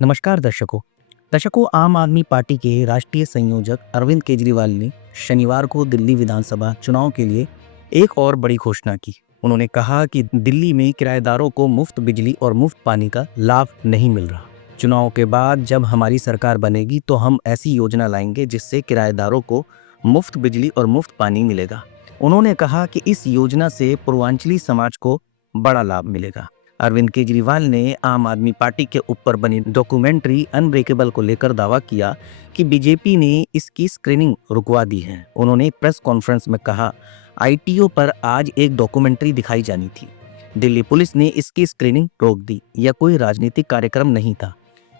नमस्कार दर्शकों आम आदमी पार्टी के राष्ट्रीय संयोजक अरविंद केजरीवाल ने शनिवार को दिल्ली विधानसभा चुनाव के लिए एक और बड़ी घोषणा की। उन्होंने कहा कि दिल्ली में किराएदारों को मुफ्त बिजली और मुफ्त पानी का लाभ नहीं मिल रहा। चुनाव के बाद जब हमारी सरकार बनेगी तो हम ऐसी योजना लाएंगे जिससे किराएदारों को मुफ्त बिजली और मुफ्त पानी मिलेगा। उन्होंने कहा कि इस योजना से पूर्वांचली समाज को बड़ा लाभ मिलेगा। अरविंद केजरीवाल ने आम आदमी पार्टी के ऊपर बनी डॉक्यूमेंट्री अनब्रेकेबल को लेकर दावा किया कि बीजेपी ने इसकी स्क्रीनिंग रुकवा दी है। उन्होंने प्रेस कॉन्फ्रेंस में कहा, आईटीओ पर आज एक डॉक्यूमेंट्री दिखाई जानी थी। दिल्ली पुलिस ने इसकी स्क्रीनिंग रोक दी। यह कोई राजनीतिक कार्यक्रम नहीं था,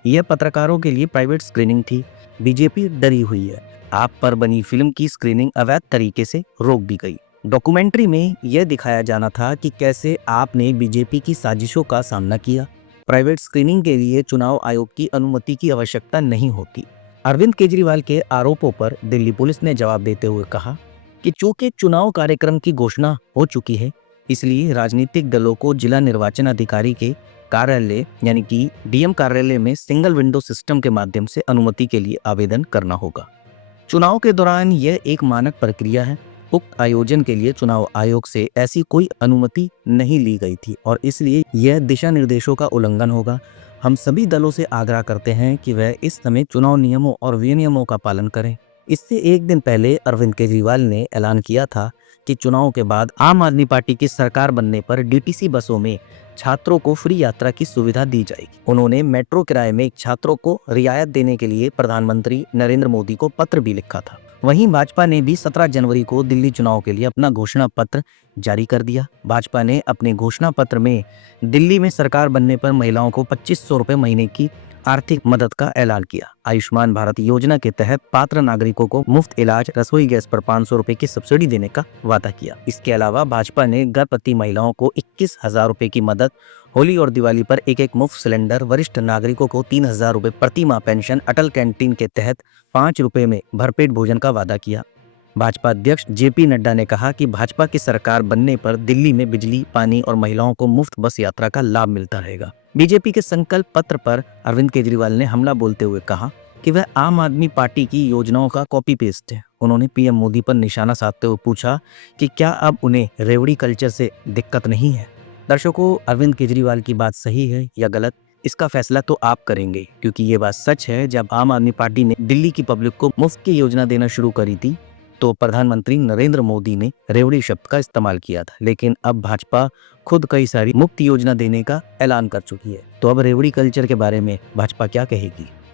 यह पत्रकारों के लिए प्राइवेट स्क्रीनिंग थी। बीजेपी डरी हुई है। आप पर बनी फिल्म की स्क्रीनिंग अवैध तरीके से रोक दी गई। डॉक्यूमेंट्री में यह दिखाया जाना था कि कैसे आपने बीजेपी की साजिशों का सामना किया। प्राइवेट स्क्रीनिंग के लिए चुनाव आयोग की अनुमति की आवश्यकता नहीं होती। अरविंद केजरीवाल के आरोपों पर दिल्ली पुलिस ने जवाब देते हुए कहा कि चूंकि चुनाव कार्यक्रम की घोषणा हो चुकी है, इसलिए राजनीतिक दलों को जिला निर्वाचन अधिकारी के कार्यालय यानी कि डीएम कार्यालय में सिंगल विंडो सिस्टम के माध्यम से अनुमति के लिए आवेदन करना होगा। चुनाव के दौरान यह एक मानक प्रक्रिया है। उक्त आयोजन के लिए चुनाव आयोग से ऐसी कोई अनुमति नहीं ली गई थी और इसलिए यह दिशा निर्देशों का उल्लंघन होगा। हम सभी दलों से आग्रह करते हैं कि वह इस समय चुनाव नियमों और विनियमों का पालन करें। इससे एक दिन पहले अरविंद केजरीवाल ने ऐलान किया था कि चुनाव के बाद आम आदमी पार्टी की सरकार बनने पर डीटीसी बसों में छात्रों को फ्री यात्रा की सुविधा दी जाएगी। उन्होंने मेट्रो किराए में छात्रों को रियायत देने के लिए प्रधानमंत्री नरेंद्र मोदी को पत्र भी लिखा था। वहीं भाजपा ने भी 17 जनवरी को दिल्ली चुनाव के लिए अपना घोषणा पत्र जारी कर दिया। भाजपा ने अपने घोषणा पत्र में दिल्ली में सरकार बनने पर महिलाओं को 2500 रुपए महीने की आर्थिक मदद का ऐलान किया। आयुष्मान भारत योजना के तहत पात्र नागरिकों को मुफ्त इलाज, रसोई गैस पर 500 रुपए की सब्सिडी देने का वादा किया। इसके अलावा भाजपा ने गर्भवती महिलाओं को 21,000 रुपए की मदद, होली और दिवाली पर एक मुफ्त सिलेंडर, वरिष्ठ नागरिकों को 3,000 रुपए प्रति माह पेंशन, अटल कैंटीन के तहत 5 रुपए में भरपेट भोजन का वादा किया। भाजपा अध्यक्ष जेपी नड्डा ने कहा कि भाजपा की सरकार बनने पर दिल्ली में बिजली, पानी और महिलाओं को मुफ्त बस यात्रा का लाभ मिलता रहेगा। बीजेपी के संकल्प पत्र पर अरविंद केजरीवाल ने हमला बोलते हुए कहा कि वह आम आदमी पार्टी की योजनाओं का कॉपी पेस्ट है। उन्होंने पीएम मोदी पर निशाना साधते हुए पूछा कि क्या अब उन्हें रेवड़ी कल्चर से दिक्कत नहीं है। दर्शकों, अरविंद केजरीवाल की बात सही है या गलत, इसका फैसला तो आप करेंगे, क्योंकि ये बात सच है। जब आम आदमी पार्टी ने दिल्ली की पब्लिक को मुफ्त की योजना देना शुरू करी थी तो प्रधानमंत्री नरेंद्र मोदी ने रेवड़ी शब्द का इस्तेमाल किया था, लेकिन अब भाजपा खुद कई सारी मुफ्त योजना देने का ऐलान कर चुकी है। तो अब रेवड़ी कल्चर के बारे में भाजपा क्या कहेगी?